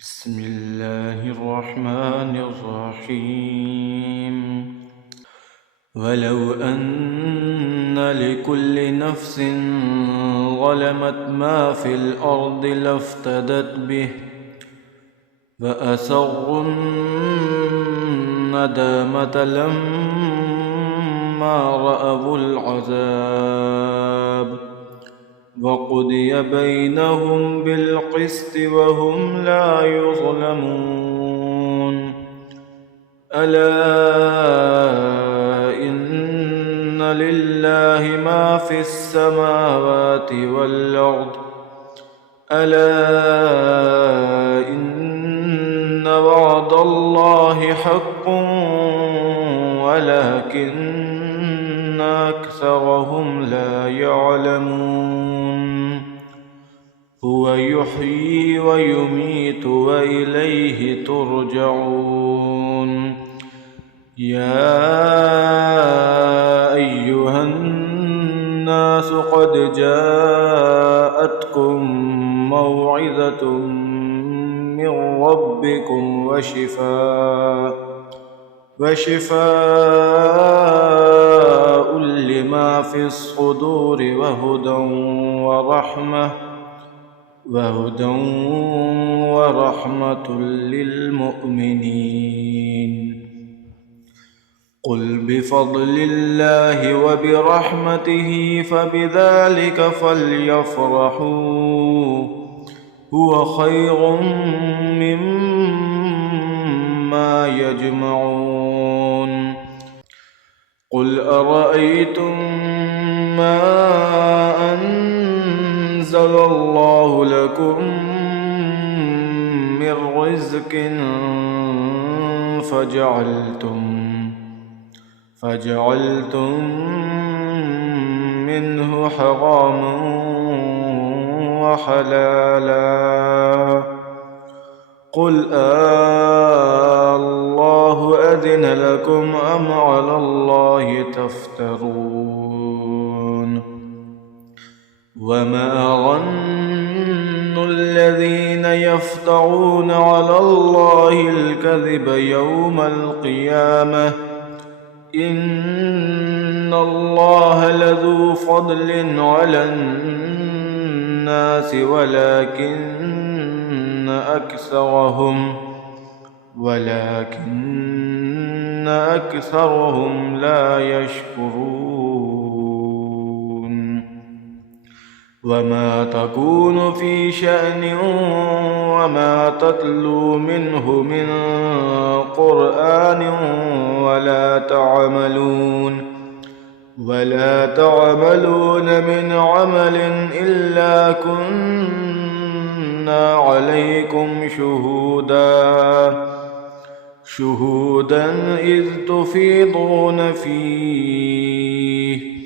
بسم الله الرحمن الرحيم. ولو أن لكل نفس ظلمت ما في الأرض لافتدت به فأسروا الندامة لما رأوا العذاب وقضي بينهم بالقسط وهم لا يظلمون. ألا إن لله ما في السماوات والأرض ألا إن وعد الله حق ولكن أكثرهم لا يعلمون. هو يحيي ويميت وإليه ترجعون. يا أيها الناس قد جاءتكم موعظة من ربكم وشفاء لما في الصدور وهدى ورحمة للمؤمنين. قل بفضل الله وبرحمته فبذلك فليفرحوا هو خير مما يجمعون. قل أرأيتم ما أنزل الله لكم من رزق فجعلتم منه حراما وحلالا قل الله أذن لكم أم على الله تفترون. وما ظن الذين يفترون على الله الكذب يوم القيامة إن الله لذو فضل على الناس ولكن أكثرهم لا يشكرون. وما تكون في شأن وما تتلو منه من قرآن ولا تعملون من عمل إلا كنا عليكم شهودا إذ تفيضون فيه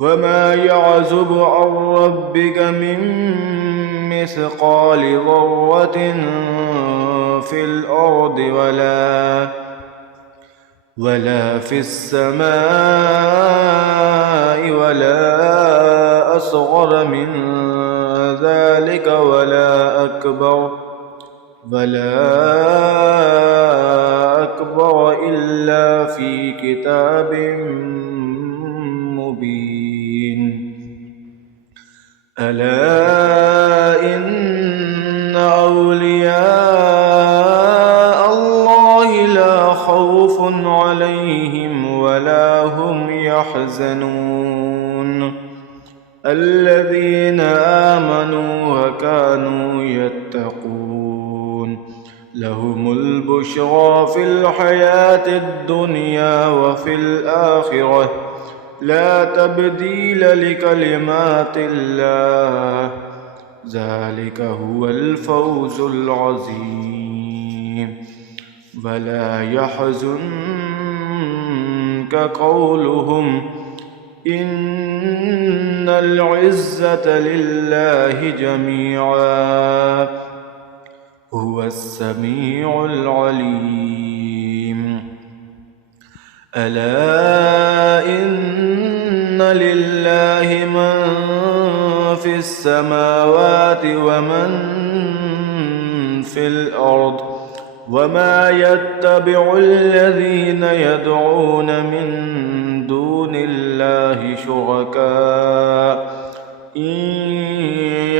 وما يعزب عن ربك من مثقال ذرة في الأرض ولا في السماء ولا أصغر من ذلك ولا أكبر إلا في كتاب مبين. ألا إن أولياء الله لا خوف عليهم ولا هم يحزنون الذين آمنوا وكانوا يتقون لهم البشرى في الحياة الدنيا وفي الآخرة لا تبديل لكلمات الله ذلك هو الفوز العظيم. ولا يحزنك قولهم إن العزة لله جميعا هو السميع العليم. ألا إن لله من في السماوات ومن في الأرض وما يتبع الذين يدعون من دون الله شركاء إن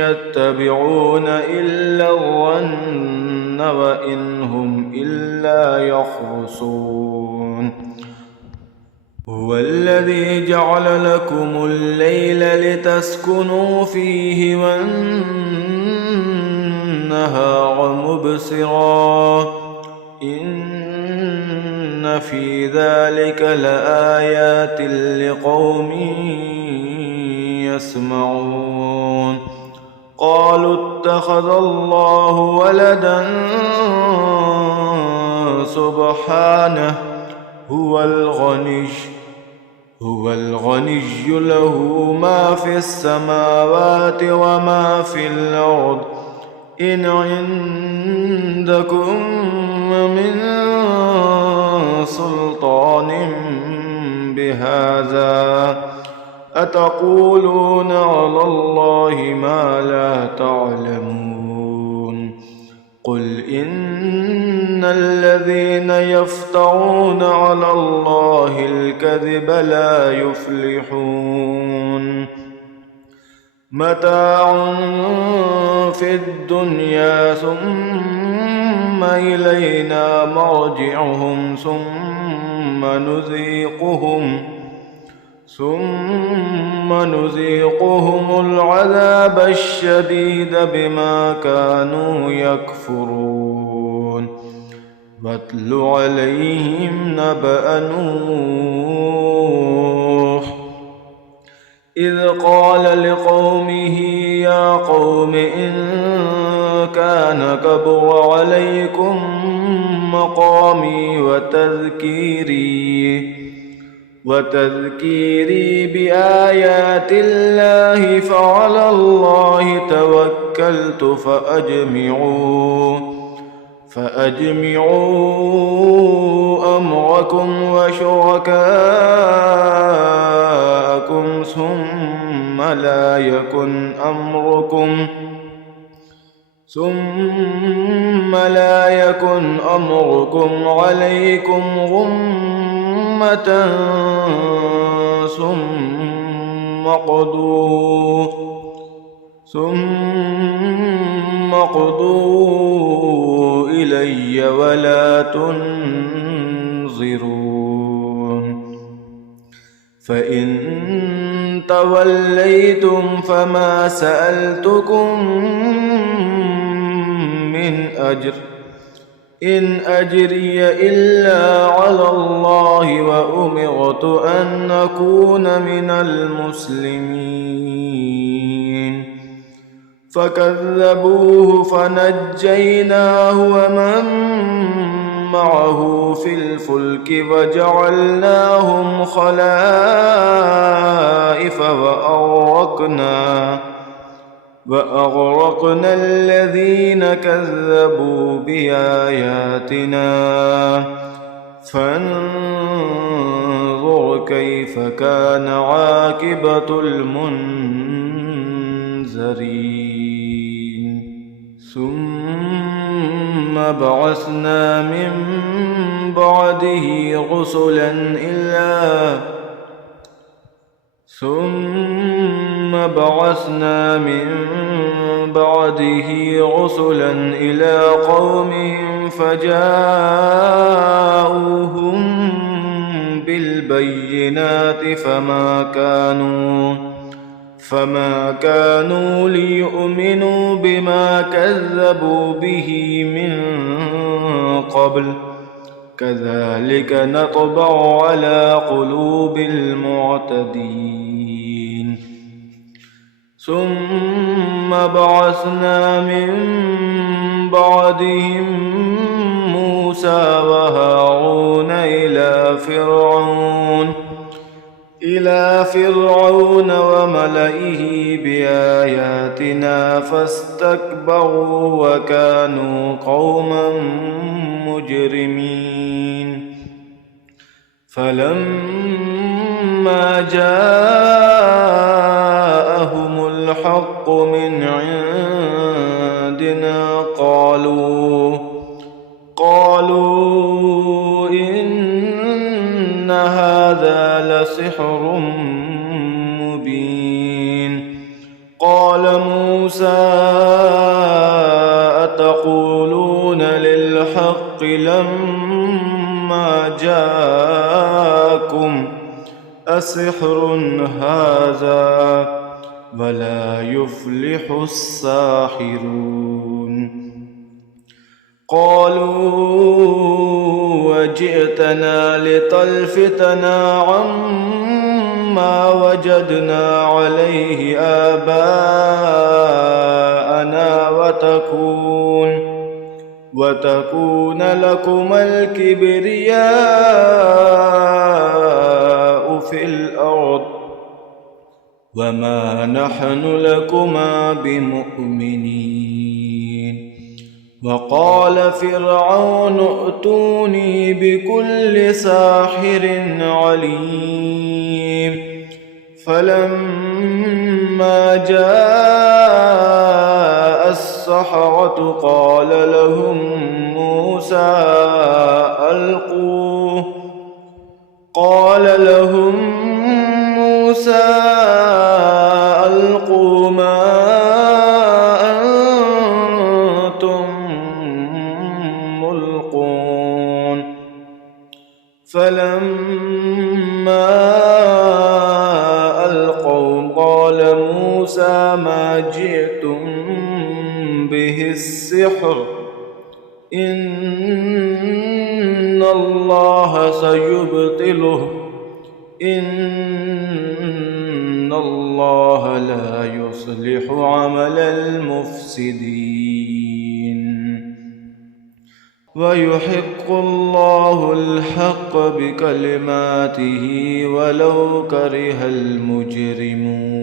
يتبعون إلا الظن وإن هم إلا يخرصون هو الذي جعل لكم الليل لتسكنوا فيه والنهار مبصرا إن في ذلك لآيات لقوم يسمعون قالوا اتخذ الله ولدا سبحانه هو الغني له ما في السماوات وما في الأرض إن عندكم من سلطان بهذا أتقولون على الله ما لا تعلمون قل إن الذين يفترون على الله الكذب لا يفلحون متاع في الدنيا ثم إلينا مرجعهم ثم نذيقهم العذاب الشديد بما كانوا يكفرون واتل عليهم نبأ نوح إذ قال لقومه يا قوم إن كان كبر عليكم مقامي وتذكيري بآيات الله فعلى الله توكلت فأجمعوا أمركم وشركاءكم ثم لا يكن أمركم عليكم غمة ثم قضوا إلي ولا تنظرون فإن توليتم فما سألتكم من أجر إن أجري إلا على الله وأمرت أن أكون من المسلمين فكذبوه فنجيناه ومن معه في الفلك وجعلناهم خلائف وأغرقنا الذين كذبوا بآياتنا فانظر كيف كان عاقبة المنذرين ثم بعثنا من بعده رسلا إلى قومهم فجاءوهم بالبينات فما كانوا ليؤمنوا بما كذبوا به من قبل كذلك نطبع على قلوب المعتدين ثم بعثنا من بعدهم موسى وهارون إلى فرعون وملئه بآياتنا فاستكبروا وكانوا قوما مجرمين فلما جاءهم الحق من عندنا قالوا قالوا إن هذا لسحر مبين. قال موسى أتقولون للحق لما جاءكم أسحر هذا ولا يفلح الساحرون. قالوا وجئتنا لتلفتنا عما وجدنا عليه آباءنا وتكون لكم الكبرياء في الأرض وما نحن لكما بمؤمنين. وقال فرعون ائتوني بكل ساحر عليم. فلما جاء السحرة قال لهم موسى ألقوا ما أنتم ملقون. فلما ألقوا قال موسى ما جئتم به السحر إن الله سيبطله إن الله لا يصلح عمل المفسدين ويحق الله الحق بكلماته ولو كره المجرمون.